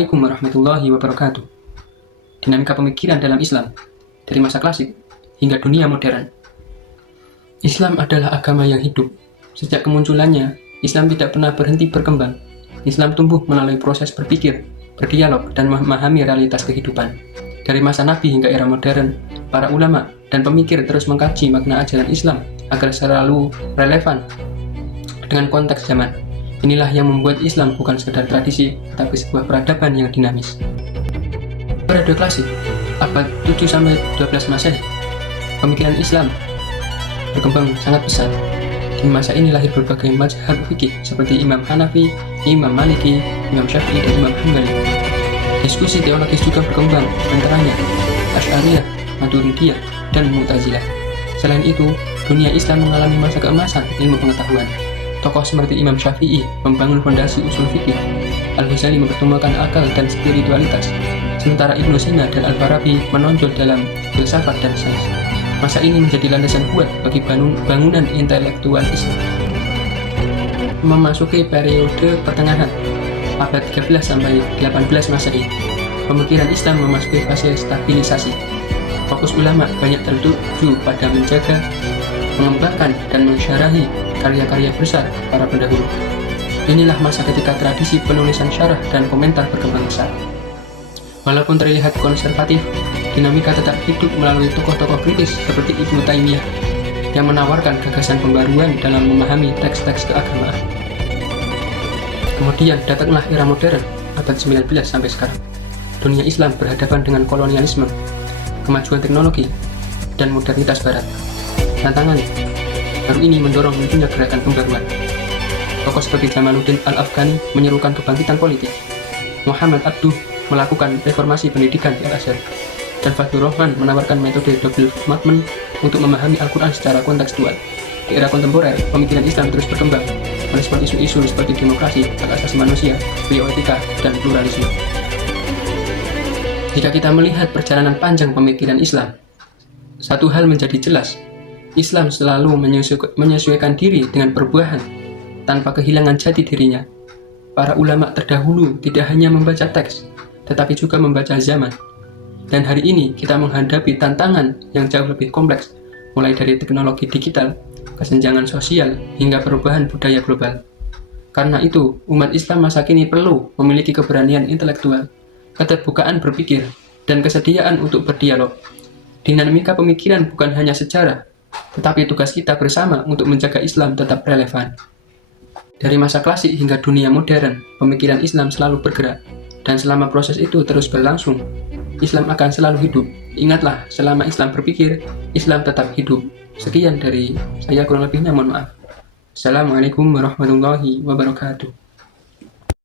Assalamualaikum warahmatullahi wabarakatuh. Dinamika pemikiran dalam Islam, dari masa klasik hingga dunia modern. Islam adalah agama yang hidup. Sejak kemunculannya, Islam tidak pernah berhenti berkembang. Islam tumbuh melalui proses berpikir, berdialog, dan memahami realitas kehidupan. Dari masa Nabi hingga era modern, para ulama dan pemikir terus mengkaji makna ajaran Islam agar selalu relevan dengan konteks zaman. Inilah yang membuat Islam bukan sekedar tradisi, tetapi sebuah peradaban yang dinamis. Periode klasik, abad 7-12 Masehi, pemikiran Islam berkembang sangat pesat. Di masa ini lahir berbagai mazhab fikih seperti Imam Hanafi, Imam Maliki, Imam Syafi'i, dan Imam Hambali. Diskusi teologis juga berkembang, antaranya Asy'ariyah, Maturidiyah, dan Mu'tazilah. Selain itu, dunia Islam mengalami masa keemasan ilmu pengetahuan. Tokoh seperti Imam Syafi'i membangun fondasi usul fikih. Al-Ghazali mempertemukan akal dan spiritualitas, sementara Ibnu Sina dan Al-Farabi menonjol dalam filsafat dan sains. Masa ini menjadi landasan kuat bagi bangunan intelektual Islam. Memasuki periode pertengahan, abad 13 sampai 18 Masehi, pemikiran Islam memasuki fase stabilisasi. Fokus ulama banyak tertuju pada menjaga, mengembangkan, dan mensyarahi karya-karya besar para pendahulu. Inilah masa ketika tradisi penulisan syarah dan komentar berkembang besar. Walaupun terlihat konservatif, dinamika tetap hidup melalui tokoh-tokoh kritis seperti Ibnu Taimiyah yang menawarkan gagasan pembaruan dalam memahami teks-teks keagamaan. Kemudian datanglah era modern, abad 19 sampai sekarang. Dunia Islam berhadapan dengan kolonialisme, kemajuan teknologi, dan modernitas barat. Tantangan baru ini mendorong munculnya gerakan pembaruan. Tokoh seperti Jamaluddin Al-Afghani menyerukan kebangkitan politik. Muhammad Abduh melakukan reformasi pendidikan di Al-Azhar. Dan Fadlur Rahman menawarkan metode double movement untuk memahami Al-Quran secara kontekstual. Di era kontemporer, pemikiran Islam terus berkembang, merespon isu-isu seperti demokrasi, hak asasi manusia, bioetika, dan pluralisme. Jika kita melihat perjalanan panjang pemikiran Islam, satu hal menjadi jelas. Islam selalu menyesuaikan diri dengan perubahan, tanpa kehilangan jati dirinya. Para ulama terdahulu tidak hanya membaca teks, tetapi juga membaca zaman. Dan hari ini kita menghadapi tantangan yang jauh lebih kompleks, mulai dari teknologi digital, kesenjangan sosial, hingga perubahan budaya global. Karena itu, umat Islam masa kini perlu memiliki keberanian intelektual, keterbukaan berpikir, dan kesediaan untuk berdialog. Dinamika pemikiran bukan hanya sejarah, tetapi tugas kita bersama untuk menjaga Islam tetap relevan. Dari masa klasik hingga dunia modern, pemikiran Islam selalu bergerak, dan selama proses itu terus berlangsung, Islam akan selalu hidup. Ingatlah, selama Islam berpikir, Islam tetap hidup. Sekian dari saya, kurang lebihnya mohon maaf. Assalamualaikum warahmatullahi wabarakatuh.